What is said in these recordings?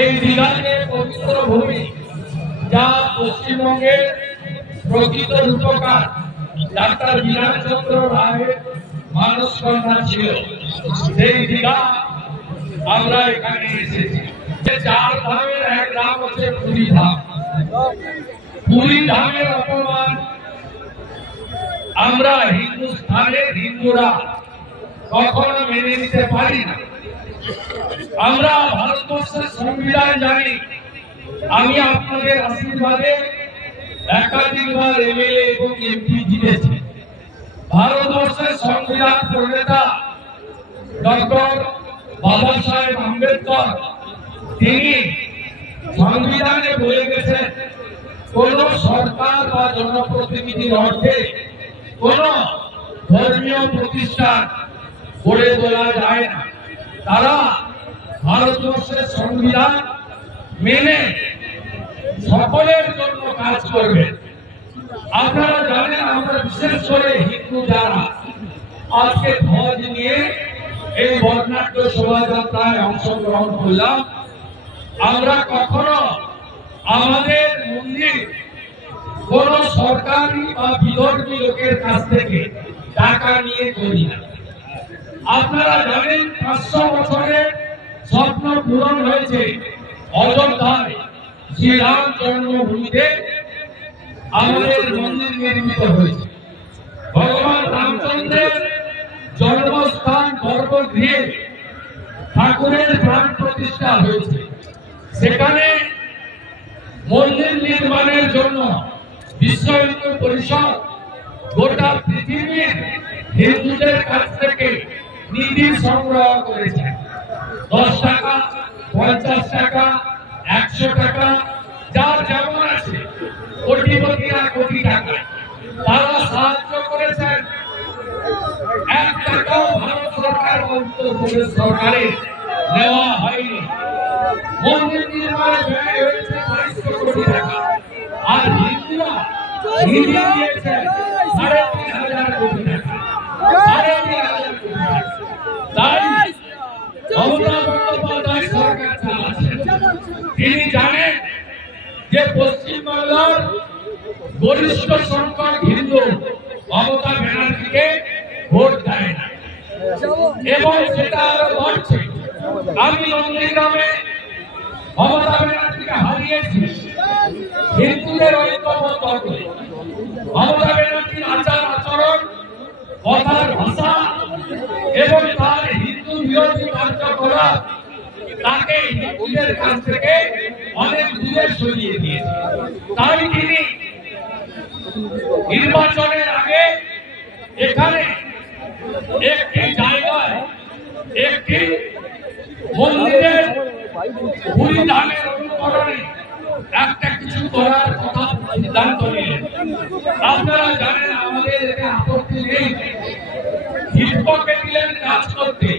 এই দীঘাকে পবিত্র ভূমি, যা পশ্চিমবঙ্গের প্রকৃত রূপকার ডাক্তার বিধানচন্দ্র রায়ের মানস কন্যা ছিল। সেই দীঘা আমরা এখানে এসেছি। চার ধামের এক ধাম হচ্ছে পুরী ধাম। পুরী ধামের অপমান আমরা হিন্দুস্থানের হিন্দুরা কখনো মেনে নিতে পারি না। আমরা ভারতবর্ষের সংবিধান জানি। আমি আপনাদের আশীর্বাদে একাধিকবার এমএলএ এবং এমপি জিতেছি। ভারতবর্ষের সংবিধান প্রণেতা ডক্টর বাবা সাহেব আম্বেদকর তিনি সংবিধানে বলে গেছেন, কোন সরকার বা জনপ্রতিনিধির অর্থে কোন ধর্মীয় প্রতিষ্ঠান গড়ে তোলা যায় না। তারা ভারতবর্ষের সংবিধান মেনে সকলের জন্য কাজ করবে। আপনারা জানেন, আমরা বিশেষ করে হিন্দু যারা আজকে ধ্বজ নিয়ে এই বর্ণাঢ্য শোভাযাত্রায় অংশগ্রহণ করলাম, আমরা কখনো আমাদের মন্দির কোন সরকারি বা বিধর্মী লোকের কাছ থেকে টাকা নিয়ে করি না। আপনারা জানেন 500 বছরের স্বপ্ন পূরণ হয়েছে। অযোধ্যায় শ্রীরাম জন্মভূমিতে আমাদের মন্দির নির্মিত হয়েছে। ভগবান রামচন্দ্রের জন্মস্থান গর্ভগৃহে ঠাকুরের প্রাণ প্রতিষ্ঠা হয়েছে। সেখানে মন্দির নির্মাণের জন্য বিশ্ব হিন্দু পরিষদ গোটা পৃথিবীর হিন্দুদের কাছ থেকে নিধি সংগ্রহ করেছে। 10 টাকা, 50 টাকা, 100 টাকা, যার যেমন আছে, কোটিপতিরা কোটি টাকা তারা সাহায্য করেছেন। 1 টাকাও ভারত সরকার উত্তরপ্রদেশ সরকারের নেওয়া হয়নি। মন্দির নির্মাণে ব্যয় হয়েছে 2200 কোটি টাকা, আর হিন্দুরা নিধি দিয়েছেন 3500 কোটি টাকা। 3500 কোটি টাকা। তাই মমতা বন্দ্যোপাধ্যায় সরকার চালাচ্ছেন। তিনি জানেন যে পশ্চিমবাংলার গরিষ্ঠ সংখ্যক হিন্দু মমতা ব্যানার্জিকে ভোট দেয় না, এবং সেটা আরো বাড়ছে। আমি নন্দীগ্রামে মমতা ব্যানার্জিকে হারিয়েছি হিন্দুদের ঐক্যবদ্ধ করে। মমতা ব্যানার্জির আচার আচরণ, কথার ভাষা এবং তার হিন্দু বিরোধী কার্যকলাপ তাকে হিন্দুদের কাছ থেকে অনেক দূরে সরিয়ে দিয়েছে। তাই তিনি নির্বাচনের আগে এখানে একটি জায়গায় একটি মন্দিরের পুরী ধামের অনুকরণে একটা কিছু করার কথা সিদ্ধান্ত নিলেন। আপনারা জানেন, আমাদের এতে আপত্তি নেই। হিটকোকে দিলেন কাজ করতে।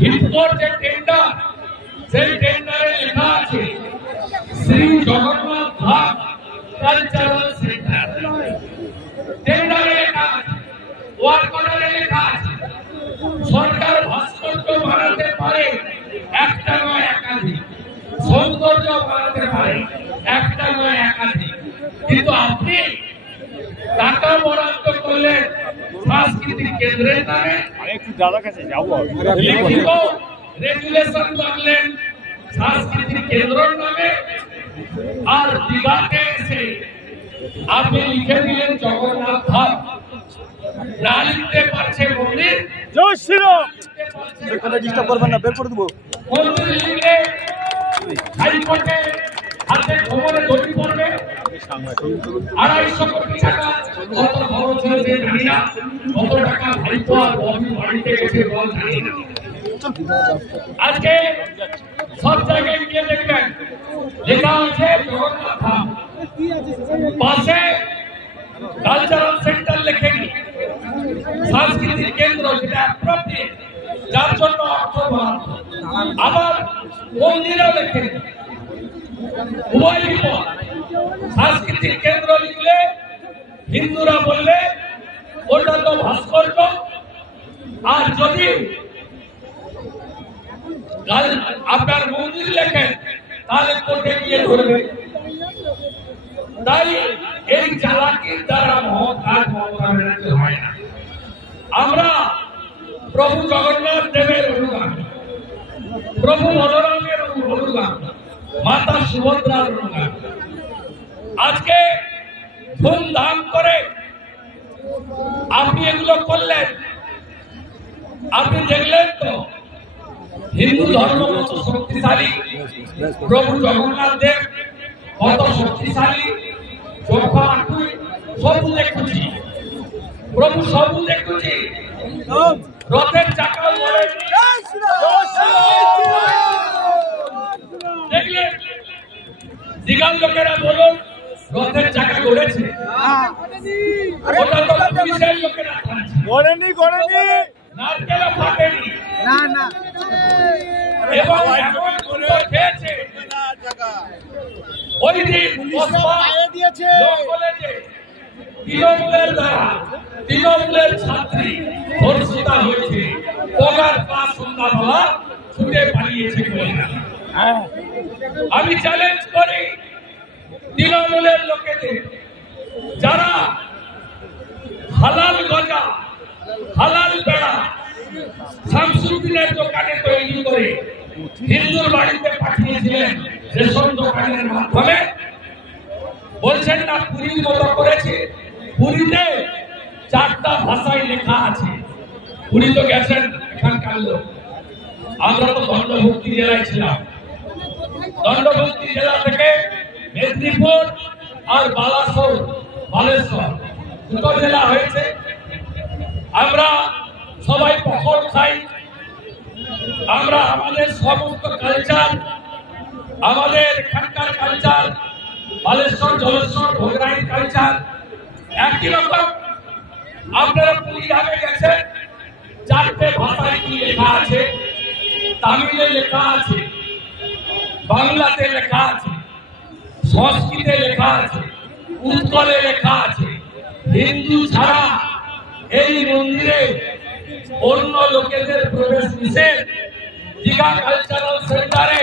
হিটকোর যে টেন্ডার, সেই টেন্ডারে লেখা আছে শ্রী জগন্নাথ ধাম কালচারাল সেন্টার। টেন্ডারে লেখা আছে, ওয়ার্ক অর্ডারে লেখা আছে। সরকার ভাস্কর্য বানাতে পারে, একটা নয় একাধিক। সৌন্দর্য বানাতে পারে, একটা নয় একাধিক। কিন্তু আপনি টাকা বরাদ্দ করলেন সাংস্কৃতিক কেন্দ্রের নামে, রেগুলেশন করলেন সাংস্কৃতিক কেন্দ্রের নামে, আর দীঘাতে এসে আপনি লিখে দিলেন জগন্নাথ ধাম। না লিখতে পারছে মন্দির, জয় শ্রীরাম, ডিস্টার্ব করবেন না, বের করে দেবো। মন্দির লিখলে হাইকোর্টে হাতে খবরে ধরি পড়বে। 250 কোটি টাকা কত খরচ হয়েছে জানি না, কত টাকা ভাইপো আর বমি বাড়িতে গেছে বল জানি না। আজকে সব জায়গায় গিয়ে দেখবেন লেখা আছে জগন্নাথ ধাম, পাশে কালচারাল সেন্টার লেখেনি, সাংস্কৃতিক কেন্দ্র যেটা অ্যাপ্রোপ্রিয়েট, যার জন্য অর্থ বরাদ্দ। আবার মন্দিরও লেখেনি। উভয় বিপদ। সাংস্কৃতিক কেন্দ্র লিখলে হিন্দুরা বললে ওটা তো ভাস্কর্য, আর যদি আপনার মন্দির লেখেন তাহলে কোর্টে গিয়ে ধরবে। তাই এই চালাকির দ্বারা মহৎ কাজ মমতা ব্যানার্জি হয় না। আমরা প্রভু জগন্নাথ দেবের অনুগামী, প্রভু বলরামের অনুগামী, মাতা সুভদ্রার অনুগামী। আজকে ধুমধাম করে আপনি এগুলো করলেন, আপনি দেখলেন তো হিন্দু ধর্ম কত শক্তিশালী, প্রভু জগন্নাথ দেব কত শক্তিশালী। সবু দেখুছি, প্রভু সবু দেখুছি, রথের চাকা দেখলেন। দিঘার লোকেরা বলুন রথের চাকা গড়েছে, ওটা তো পুলিশের লোকেরা গড়েনি নারকেলও ফাটেনি এবং খেয়েছে। ওই দিন তৃণমূলের দ্বারা তৃণমূলের ছাত্রী ধর্ষিতা হয়েছে, পগার পা সন্ধ্যাবেলা ছুটে পালিয়েছে। আমি চ্যালেঞ্জ করি তৃণমূলের লোকেদের, যারা হালাল গজা হালাল বেড়া শামসুদ্দিনের দোকানে তৈরি করে হিন্দুর বাড়িতে পাঠিয়েছিলেন রেশন দোকানের মাধ্যমে, বলছেন না পুরীর মতো করেছে। পুরীতে 4টা ভাষায় লেখা আছে। পুরী তো গেছেন এখানকার লোক, আমরা তো দণ্ডভুক্তি জেলায় ছিলাম। দণ্ডভুক্তি জেলা থেকে মেদিনীপুর আর বালেশ্বর দুটো জেলা হয়েছে। আমরা সবাই পকর খাই, আমরা আমাদের সমস্ত কালচার, আমাদের এখানকার কালচার, বালেশ্বর জলেশ্বর ভোগরাইর কালচার একই রকম। আপনারা পুরী আগে গেছেন, 4টে ভাষায় কি লেখা আছে, তামিলে লেখা আছে, বাংলাতে লেখা আছে, সংস্কৃতে লেখা আছে, উৎকলে লেখা আছে। হিন্দু ছাড়া এই মন্দিরে অন্য লোকেদের প্রবেশ নিষেধ। দীঘা কালচারাল সেন্টারে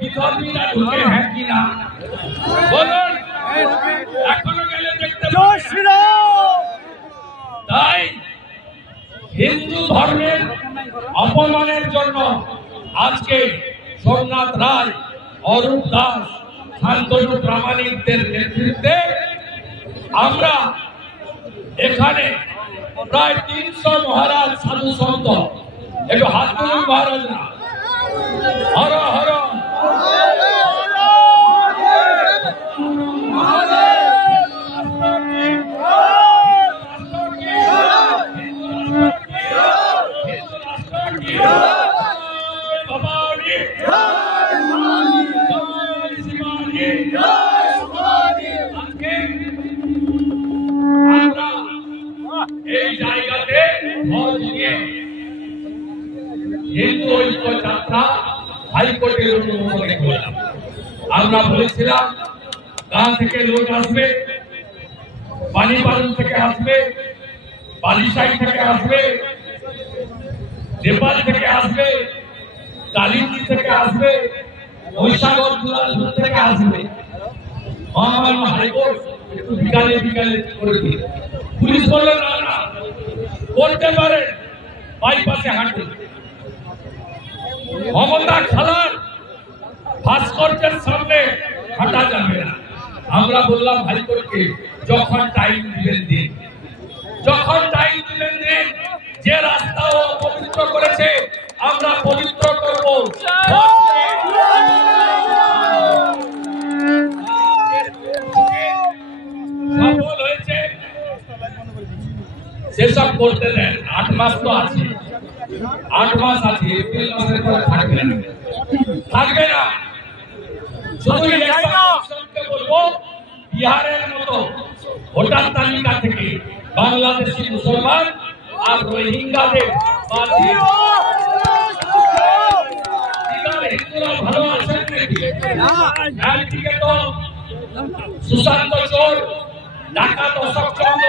বিধর্মীরা ঢুকে হ্যাঁ কিনা বলুন, এখনো গেলে দেখতে পাবেন। তাই হিন্দু ধর্মের অপমানের জন্য আজকে সোমনাথ রায়, অরূপ দাস, শান্তনু প্রামাণিকদের নেতৃত্বে আমরা এখানে প্রায় 300 মহারাজ সাধু সন্ত, একটু হাত তুলুন মহারাজরা, হর হর এই জায়গাতে হিন্দু ঐক্য যাত্রা হাইকোর্টের অনুমোদনে করলাম। আমরা বলেছিলাম গাঁ থেকে লোক আসবে, বাণীপালন থেকে আসবে, বালিশাই থেকে আসবে, নেপাল থেকে আসবে, কালিন্দী থেকে আসবে, মহিষাগর দুলালপুর থেকে আসবে। মহামান্য হাইকোর্ট একটু বিকালে করে দিল। পুলিশ বলল না না করতে পারে, বাইপাসে হাঁটুন। মমতা খালার ভাস্কর্যের সামনে হাঁটা যাবে না। আমরা বললাম হাইকোর্টকে যখন টাইম দিবেন দিন, যখন টাইম দিবেন দিন। যে রাস্তা ও পবিত্র করেছে আমরা পবিত্র করব। সফল হয়েছে সেসব করতে দেন। 8 মাস তো আছে, 8 মাস আছে। এপ্রিল মাসের পরে থাকবে না। শুধু ইলেকশনকে বলবো বিহারের মতো ভোটার তালিকা থেকে বাংলাদেশি মুসলমান আর রোহিঙ্গাদের বাদ দিয়ে হিন্দুরা ভালো আছেন নাকি? একদিকে তো সুশান্ত চোর, ডাকাত অশোক চন্দ্র,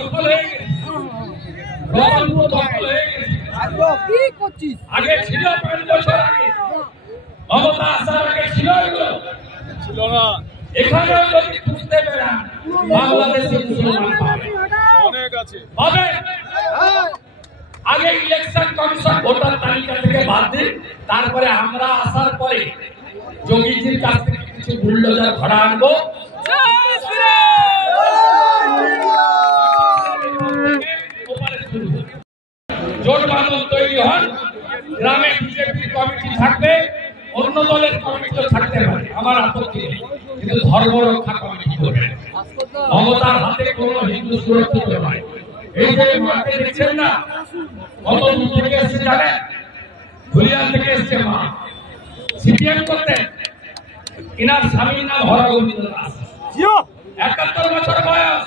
দখল হয়ে গেছে। রতনপুর দখল হয়ে গেছে। আগে ছিল 5 বছর আগে, মমতা আসার আগে ছিল এগুলো ছিল না। এখানে যদি খুঁজতে পেরেন বাংলাদেশে মুসলমান পাবে, অনেক আছে পাবে। আগে ইলেকশন কমিশন ভোটার তালিকা থেকে বাদ দিন, তারপরে আমরা আসার পরে যোগীজির কাছ থেকে কিছু বুলডোজার ভাড়া আনবো, জোট বাঁধন তৈরি হন, গ্রামে বিজেপির কমিটি থাকবে, অন্য দলের কমিটিও থাকতে পারে, আমার আপত্তি নেই, কিন্তু ধর্ম রক্ষা কমিটি করবে। মমতার হাতে কোনো হিন্দু সুরক্ষিত নয়। এই যে মাকে দেখছেন না, কত দূর থেকে এসে জানেন, ধুলিয়ান থেকে এসছে মা, সিপিএম করতেন। ইনার স্বামীর নাম হরগোবিন্দ দাস, 71 বছর বয়স,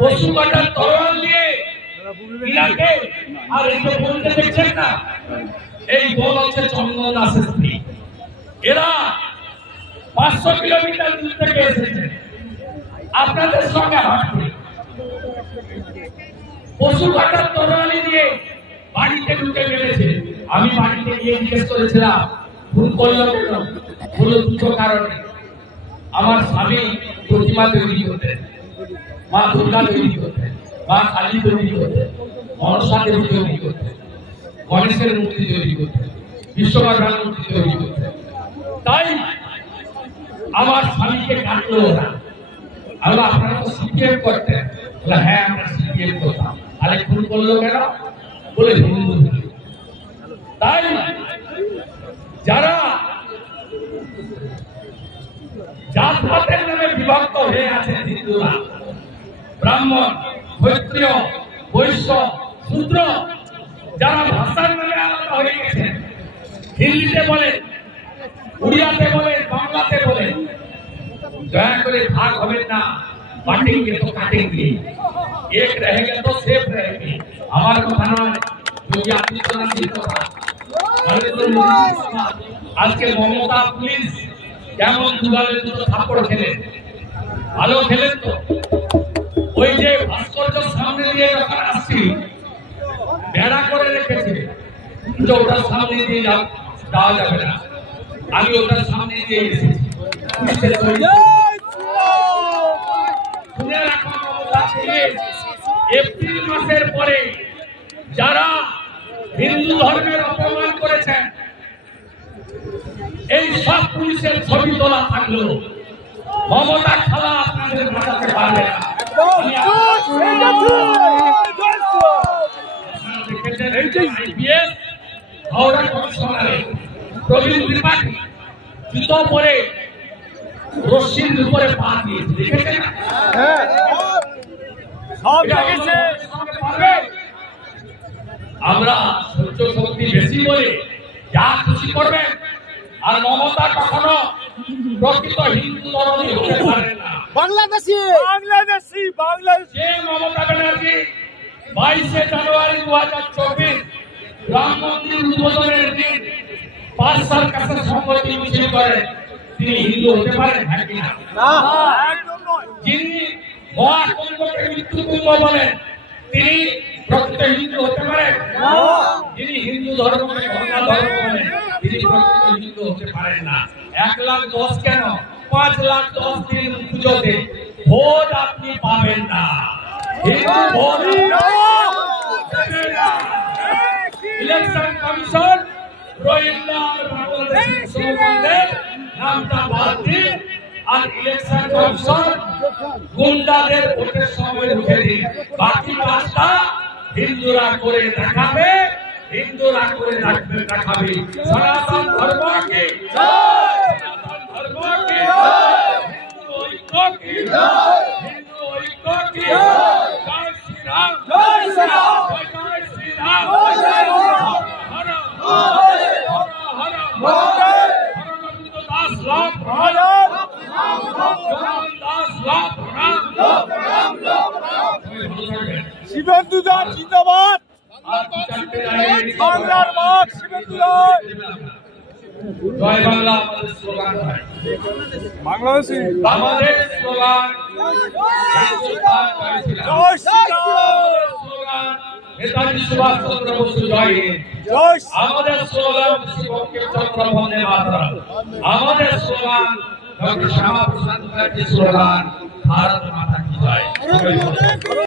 পশু কাটার তরোয়াল দিয়ে ইনাকে, আর এই যে বলতে দেখছেন না, এই বল হচ্ছে চন্দন দাসের স্ত্রী। এরা 500 কিলোমিটার দূর থেকে এসেছে আপনাদের সঙ্গে হাঁটতে, পশু কাটার তরোয়ালি দিয়ে বাড়িতে ঢুকে মেরেছে। আমি বাড়িতে গিয়ে জিজ্ঞেস করেছিলাম খুন করলো কেন, বলল দুটো কারণে। আমার স্বামী প্রতিমা তৈরি করতেন, মা দুর্গা তৈরি করতেন, মা কালী তৈরি করতেন, মনসা দেবী তৈরি করতেন, গণেশের মূর্তি তৈরি করতেন, বিশ্বকর্মার মূর্তি তৈরি করতেন। তাই আমার স্বামীকে কাটলো ওরা। আমরা আপনারা তো সিপিএম করতেন, বলে হ্যাঁ আমরা সিপিএম করতাম, আরে খুন করলো কেন, বলে হিন্দু। তাই যারা জাতপাতের নামে বিভক্ত হয়ে আছে হিন্দুরা, ব্রাহ্মণ, ক্ষত্রিয়, বৈশ্য, শূদ্র, যারা ভাষার নামে আলাদা হয়ে গেছে, হিন্দিতে বলে, উড়িয়াতে বলে, বাংলাতে বলে, দয়া করে ভাগ হবেন না, বাটেंगे तो काटेंगे, एक रहेगा तो सेफ रहेंगे। আমার কথা নয়, যোগী আদিত্যনাথের কথা। আজকে মমতা পুলিশ কেমন দুগালে দুটো থাপ্পড় খেলেন, ভালো খেলেন তো। ওই যে ভাস্কর্য সামনে দিয়ে যখন আসছি, বেড়া করে রেখেছে যে ওটার সামনে দিয়ে যাওয়া যাবে না, আমি ওটার সামনে দিয়ে এসেছি। এপ্রিল মাসের পরে যারা হিন্দু ধর্মের অপমান করেছেন, এই সব পুলিশের ছবি তোলা থাকলো, মমতা খালা আপনাদের বাঁচাতে পারবে না। হাওড়া কমিশনারে প্রবীণ ত্রিপাঠী জুতো পরে রশ্মির উপরে পা দিয়ে দেখেছেন, আমরা সহ্য শক্তি বেশি বলে যা খুশি করবেন। আর মমতা কখনো প্রকৃত হিন্দু ধর্মী হতে পারে না। বাংলাদেশি যে মমতা ব্যানার্জি 22 জানুয়ারি 2024 রাম মন্দির উদ্বোধনের দিন 5 সার্কাসের সম্মতি মিছিল করেন, তিনি হিন্দু হতে পারেন নাকি না? যিনি মহাকুম্ভকে মৃত্যুকুম্ভ বলেন, তিনি প্রকৃত হিন্দু হতে পারেন? যিনি হিন্দু ধর্মকে গঙ্গা ধর্ম বলেন, তিনি প্রকৃত হিন্দু হতে পারেন না। 1,10,000 কেন, 5,10,000 দিন পুজোতে ভোট আপনি পাবেন না। Hindu vote election commission Rohingya আর বাংলাদেশি মুসলমানদের নামটা বাদ দিন, আর ইলেকশন কমিশন গুন্ডাদের ভোটের সময় উঠে দিন। বাকি কাজটা হিন্দুরা করে দেখাবে, হিন্দুরা করে দেখাবে। সনাতন ধর্মকে জয়, সনাতন ধর্মকে জয়, হিন্দু ঐক্যকে জয়, হিন্দু ঐক্যকে জয়। জয় শ্রীরাম, জয় শ্রীরাম, জয় শ্রীরাম, জয় শ্রীরাম। হর হর হরগোবিন্দ দাস লাভ প্রণাম, জগন্নাথ দাস লাভ প্রণাম। শিবেন্দু দাস জিন্দাবাদ, বাংলার মাঠ শিবেন্দু দাস। জয় বাংলা আমাদের স্লোগান, বাংলাদেশি আমাদের স্লোগান, জয় শ্রীরাম, স্লোগান নেতাজি সুভাষ চন্দ্র বসু জয় হিন্দ। আমাদের স্লোগান বঙ্কিমচন্দ্র বন্দে মাতরম। আমাদের স্লোগান ডক্টর শ্যামাপ্রসাদ মুখার্জির স্লোগান ভারত মাতা কি জয়।